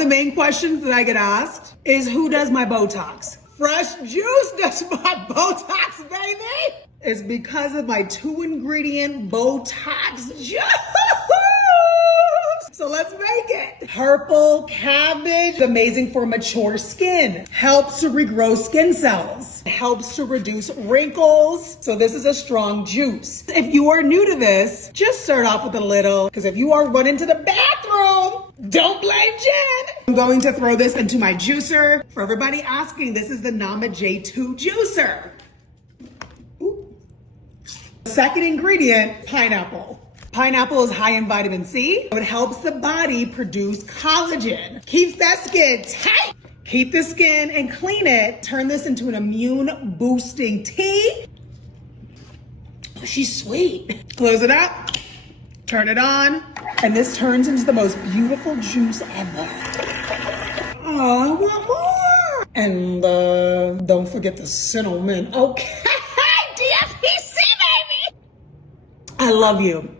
the main questions that I get asked is who does my Botox? Fresh Juice does my Botox, baby. It's because of my 2-ingredient Botox juice. So let's make it. Purple cabbage, amazing for mature skin. Helps to regrow skin cells. Helps to reduce wrinkles. So this is a strong juice. If you are new to this, just start off with a little, because if you are running to the bathroom, don't blame Jen. I'm going to throw this into my juicer. For everybody asking, this is the Nama J2 juicer. Ooh. Second ingredient, pineapple. Pineapple is high in vitamin C. It helps the body produce collagen. Keeps that skin tight. Keep the skin and clean it. Turn this into an immune boosting tea. Oh, she's sweet. Close it up. Turn it on. And this turns into the most beautiful juice ever. Oh, I want more. And don't forget the cinnamon. Okay, DFPC, baby. I love you.